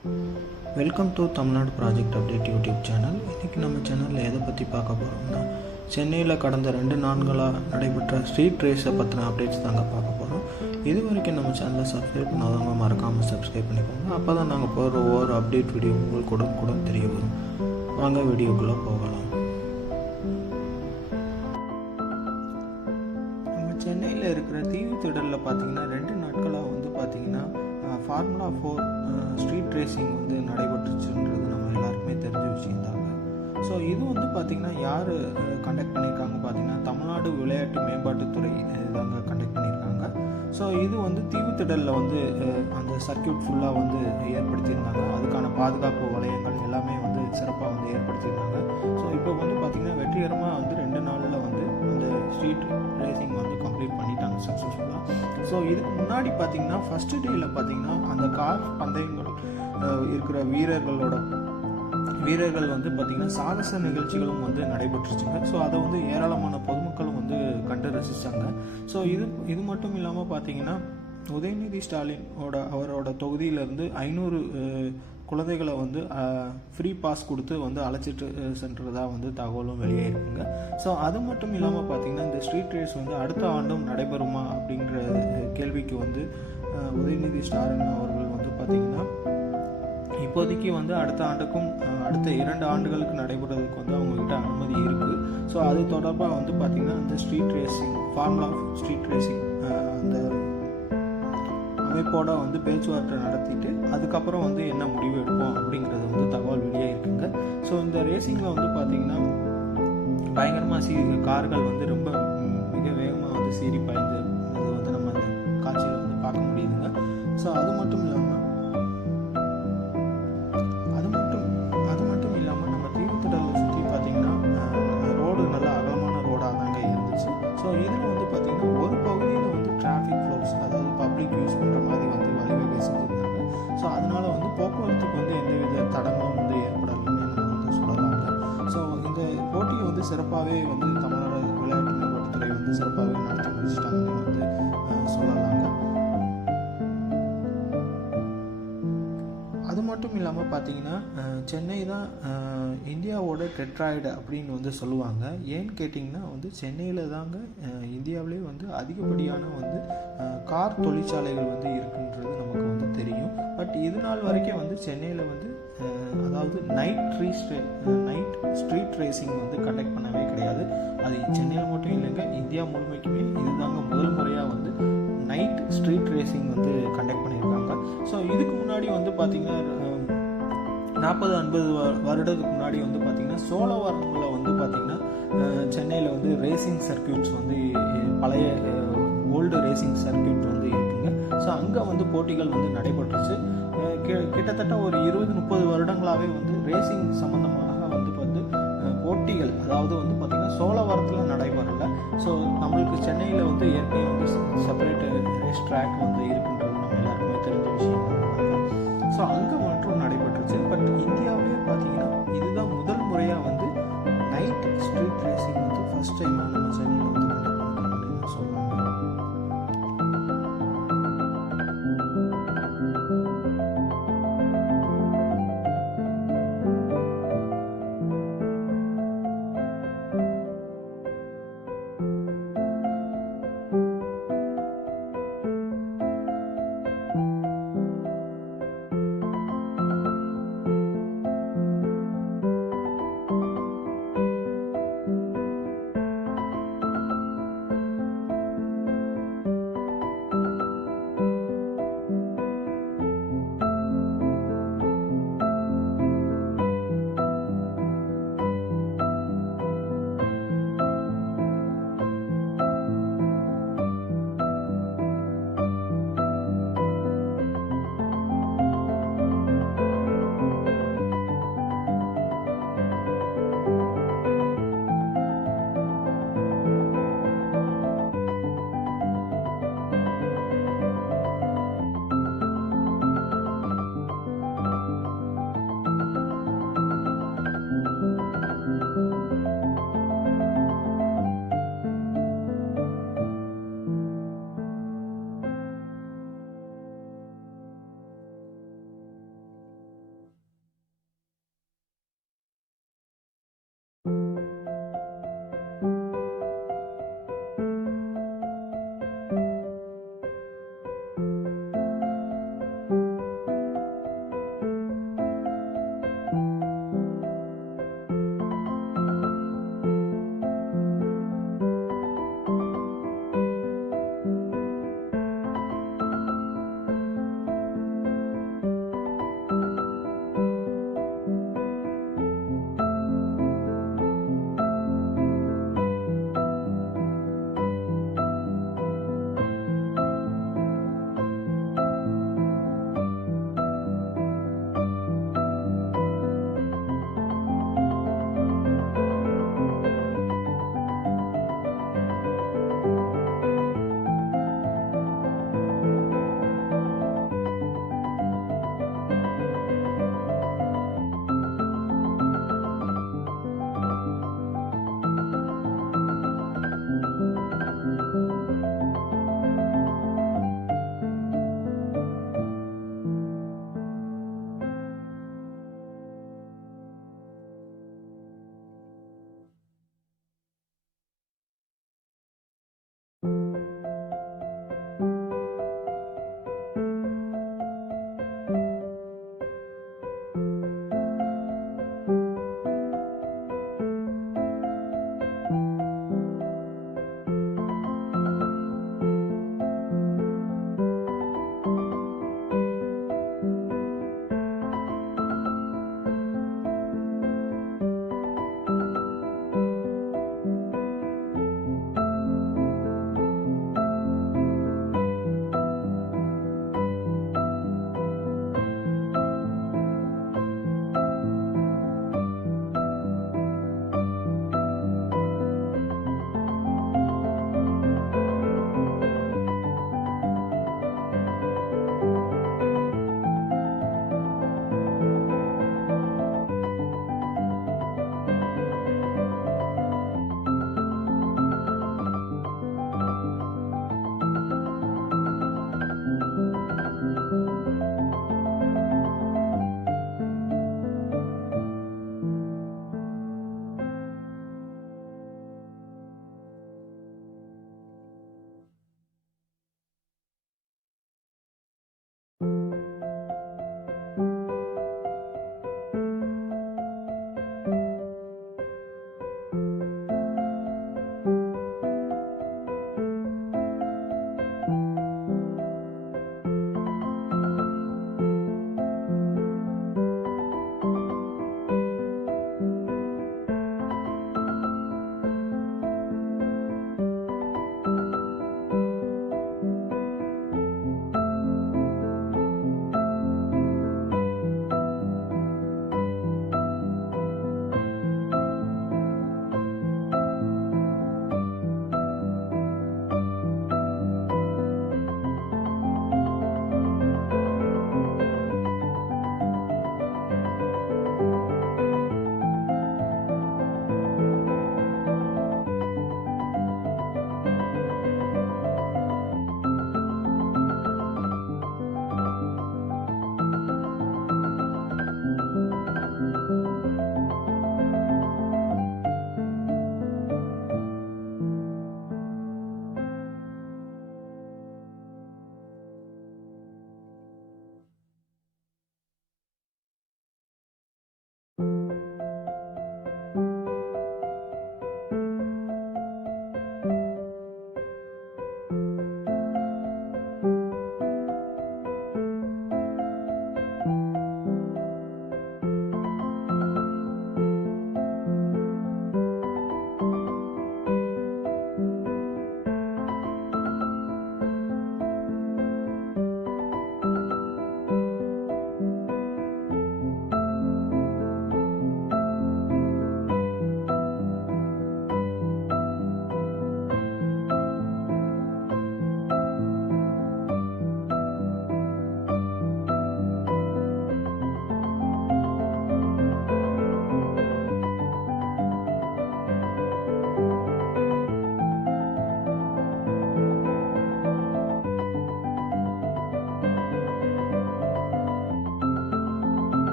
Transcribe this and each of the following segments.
Welcome to Tamil Nadu project update YouTube channel. இன்றைக்கி நம்ம சேனலில் எதை பற்றி பார்க்க போகிறோம்னா, சென்னையில் கடந்த 2 நாட்களாக நடைபெற்ற ஸ்ட்ரீட் ரேஸை பற்றின அப்டேட்ஸ் தாங்க பார்க்க போகிறோம். இது வரைக்கும் நம்ம சேனலை சப்ஸ்கிரைப் பண்ணாதவங்க மறக்காமல் சப்ஸ்கிரைப் பண்ணிக்கோங்க. அப்போ தான் நாங்கள் போகிற ஒவ்வொரு அப்டேட் வீடியோ உங்களுக்கு கூட தெரிய வரும். வாங்க வீடியோக்குள்ளே போகலாம். நம்ம சென்னையில் இருக்கிற தீவுத்திடலில் பார்த்திங்கன்னா 2 நாட்களாக பார்த்திங்கன்னா ஃபார்முலா 4 ஸ்ட்ரீட் ரேசிங் நடைபெற்றுச்சுன்றது நம்ம எல்லாருக்குமே தெரிஞ்ச விஷயம்தாங்க. ஸோ இது பார்த்திங்கன்னா யார் கண்டக்ட் பண்ணியிருக்காங்க பார்த்திங்கன்னா தமிழ்நாடு விளையாட்டு மேம்பாட்டுத்துறை தாங்க கண்டக்ட் பண்ணியிருக்காங்க. ஸோ இது தீவுத்திடலில் அந்த சர்க்கியூட் ஃபுல்லாக ஏற்படுத்தியிருந்தாங்க. அதுக்கான பாதுகாப்பு வளையங்கள் எல்லாமே சிறப்பாக ஏற்படுத்தியிருந்தாங்க. ஸோ இப்போ பார்த்திங்கன்னா வெற்றிகரமாக 2 நாளில் அந்த ஸ்ட்ரீட் ரேசிங் கம்ப்ளீட் பண்ணிட்டாங்க சக்ஸஸ்ஃபுல்லாக. ஸோ இதுக்கு முன்னாடி பார்த்திங்கன்னா ஃபஸ்ட்டு டேயில் பார்த்திங்கன்னா அந்த கார் பந்தயங்கள் இருக்கிற வீரர்கள் பார்த்திங்கன்னா சாகச நிகழ்ச்சிகளும் நடைபெற்றுச்சுங்க. ஸோ அதை ஏராளமான பொதுமக்களும் கண்டு ரசித்தாங்க. ஸோ இது மட்டும் இல்லாமல் பார்த்திங்கன்னா உதயநிதி ஸ்டாலின் அவரோட தொகுதியிலேருந்து 500 குழந்தைகளை ஃப்ரீ பாஸ் கொடுத்து அழைச்சிட்டு சென்றதா தகவலும் வெளியே இருக்குங்க. ஸோ அது மட்டும் இல்லாமல் பார்த்திங்கன்னா இந்த ஸ்ட்ரீட் ரேஸ் அடுத்த ஆண்டும் நடைபெறுமா அப்படிங்கிற கேள்விக்கு உதயநிதி ஸ்டாலின் அவர்கள் பார்த்திங்கன்னா இப்போதைக்கு அடுத்த ஆண்டுக்கும் அடுத்த 2 ஆண்டுகளுக்கு நடைபெறதுக்கு அவங்ககிட்ட அனுமதி இருக்குது. ஸோ அது தொடர்பாக பார்த்திங்கன்னா இந்த street racing formula street racing அந்த அமைப்போட பேச்சுவார்த்தை நடத்திட்டு அதுக்கப்புறம் என்ன முடிவு எடுப்போம் அப்படிங்கிறது தகவல் வெளியே இருக்குங்க. ஸோ இந்த ரேசிங்கில் பார்த்திங்கன்னா பயங்கரமாக கார்கள் ரொம்ப மிக வேகமாக சீறி பாய்ந்து அது நம்ம அந்த காட்சியில் பார்க்க முடியுதுங்க. ஸோ அது மட்டும் இல்லாமல் நம்ம தீவுத்திடலை சுற்றி பார்த்திங்கன்னா ரோடு நல்லா அகலமான ரோடாக தாங்க இருந்துச்சு. ஸோ இதில் பார்த்திங்கன்னா ஒரு பகுதியில் டிராஃபிக் ஃப்ளோஸ், அதாவது பப்ளிக் யூஸ் பண்ணுற மாதிரி வழிவகை செஞ்சுருந்தாங்க. ஸோ அதனால் போக்குவரத்துக்கு எந்தவித தடங்களும் ஏற்படலைன்னு நம்ம சொல்லலாங்க. ஸோ இந்த போட்டியை சிறப்பாகவே தமிழ்நாடு விளையாட்டு மேம்பாட்டுத்துறை சிறப்பாகவே நடத்தி முடிச்சிட்டாங்கன்னு சொல்லலாங்க. அது மட்டும் இல்லாமல் பார்த்தீங்கன்னா சென்னை தான் இந்தியாவோட டெட்ராய்டு அப்படின்னு சொல்லுவாங்க. ஏன்னு கேட்டிங்கன்னா சென்னையில் தாங்க இந்தியாவிலே அதிகப்படியான கார் தொழிற்சாலைகள் இருக்குன்றது நமக்கு தெரியும். பட் இது நாள் வரைக்கும் சென்னையில் அதாவது நைட் ஸ்ட்ரீட் ரேசிங் கண்டக்ட் பண்ணவே கிடையாது. அது சென்னையில் மட்டும் இல்லைங்க, இந்தியா முழுமைக்குமே இதுதாங்க முதல் முறையாக நைட் ஸ்ட்ரீட் ரேசிங் கண்டக்ட் பண்ணியிருக்காங்க. ஸோ இதுக்கு முன்னாடி பார்த்திங்கன்னா 40-50 வருடத்துக்கு முன்னாடி பார்த்திங்கன்னா சோழவரங்களில் பார்த்திங்கன்னா சென்னையில் ரேசிங் சர்க்கியூட்ஸ் பழைய ஓல்டு ரேசிங் சர்க்கியூட் இருக்குங்க. ஸோ அங்கே போட்டிகள் நடைபெற்றுச்சு. கிட்டத்தட்ட ஒரு 20-30 வருடங்களாகவே ரேசிங் சம்மந்தமாக போட்டிகள் அதாவது பார்த்திங்கன்னா சோழவரத்தில் நடைபெறலை. ஸோ நம்மளுக்கு சென்னையில் ஏற்கனவே செப்பரேட் ரேஸ் ட்ராக் இருக்குன்றது நம்ம எல்லாருக்குமே தெரிஞ்ச விஷயம். ஸோ அங்கே மட்டும் நடைபெற்றுச்சு. பட் இந்தியாவிலே பார்த்திங்கன்னா இதுதான் முதல் முறையாக night street racing first time நம்ம சென்னையில் கண்டக்ட் பண்ணுறாங்க அப்படின்னு சொல்லுவாங்க.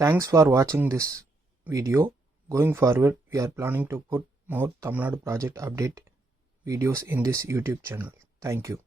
Thanks for watching this video. Going forward, we are planning to put more Tamil Nadu project update videos in this YouTube channel. Thank you.